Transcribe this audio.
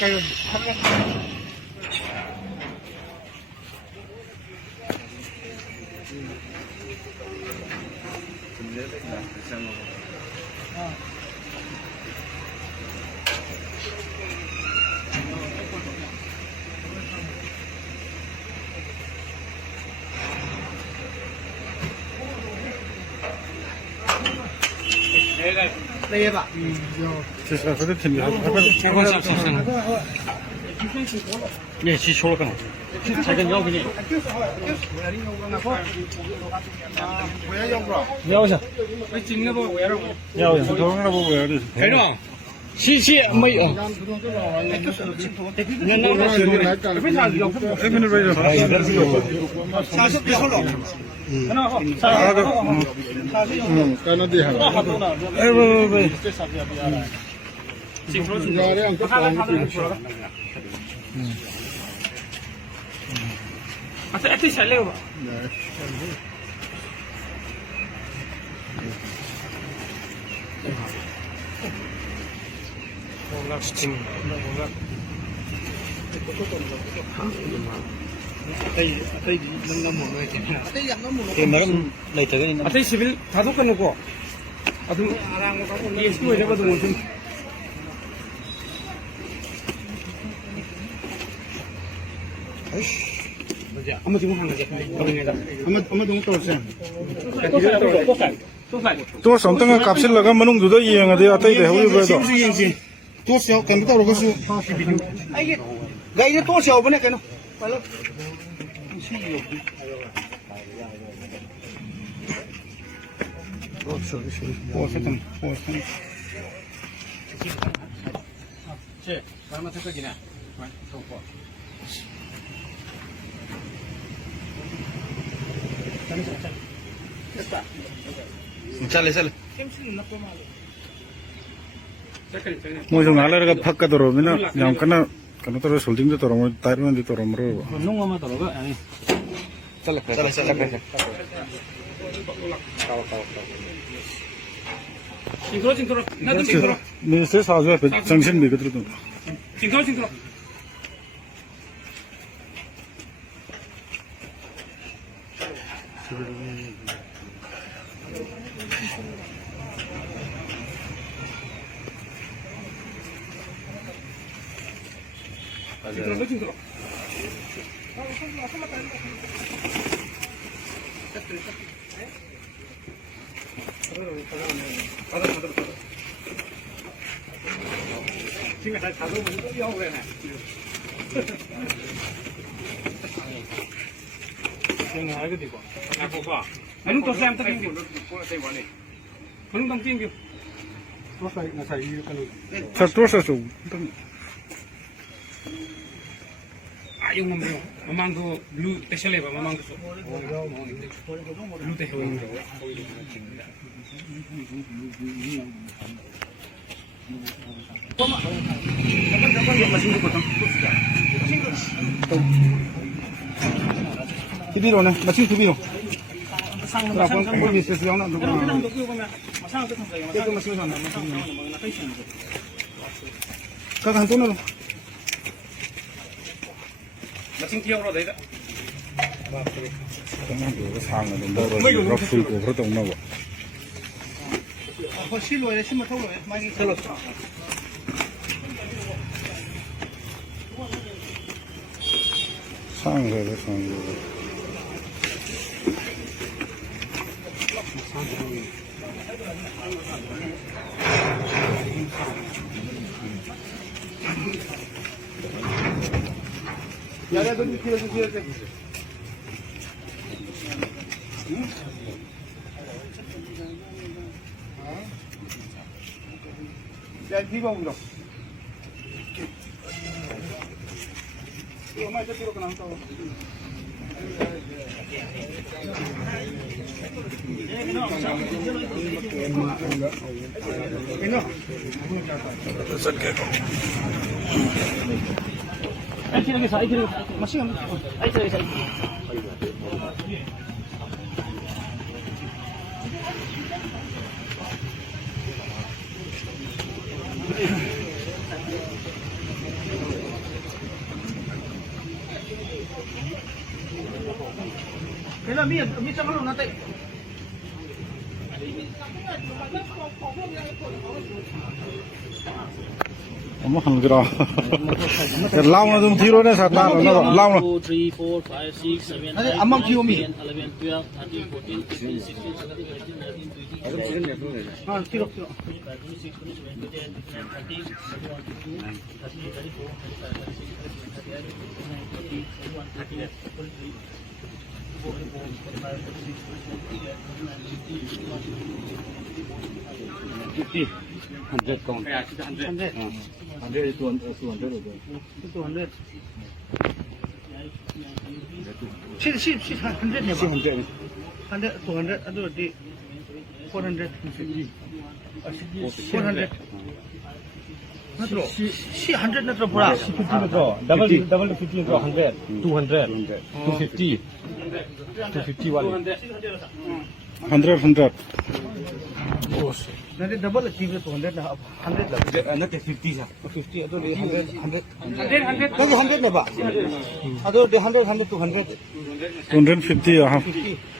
đây em ạ. 제가 그렇게 됩니다. 예, 지초로가나. 자기는 여기니. 야오자. 야오자. 도망가 보고 해야 돼. 대령. 시시 뭐. 아테이 11 다섯 건 넣고. 아tum 이게 스무 이래가지고 좀. 한번 지금 하는 거지. 한번 동 떨었어요. 또 선택의 값을 나가 만ung도도 이행하되 아테이데 하우이버도. 또 셔, 근데 또 그것이. 이게 가 이게 또 셔보네 걔는. 빨리. 잘래. 뭐 좀 알아가 바꿔더러 그냥 그나 그나더러 솔딩도 더러 뭐 다른데 더러 뭐로. 농어만 더러가 아니. 잘래. 징그러. 나도 징그러. 미세 사주에 정신 미거든. 징그러. 징그러. 지금 다 자동으로 뛰어오고 그러네. 저는 알게 되고. 아, 그거. 아니 또 쌤 떡인 게. 그런 동 띵겨. 자, 또서서. 아, 이거 뭐 mamang도 blue 대실래 봐. mamang도. blue 대해요. 두비로네, 마침 두비로. 상상 뭘 있었어요? 나 누구? 가가 한 돈으로. 마침 기억으로 내자. 그냥 상은 뭐 풀고 그러다 오나고. 실로에 심어 타고에 많이 들어. 상거를. 야야 좀 비켜주세요. 야, 비가 온다. 이거 얼마 저 그나 한다고. Kena mi sama lu nanti. Amo han gira. Lao na dum thiro na sa ta na lao na. 2, 3, 4, 5, 6, 7, 8, 9, 10, 11, 12, 13, 14, 15, 16, 17, 18, 19, 20. Ah, tiro. 13, 100 count. 100. 100 is 200 200. Si 100 ne ba? 100 200 adu di 400 400 natro si 100 natro pura 50 natro double 50 natro 100 200 250 250 wali 100 nanti double achieve 200 na 100 lah nanti 50 sa 50 adu di 100 lagi 100 ne ba adu di 100 200 250 50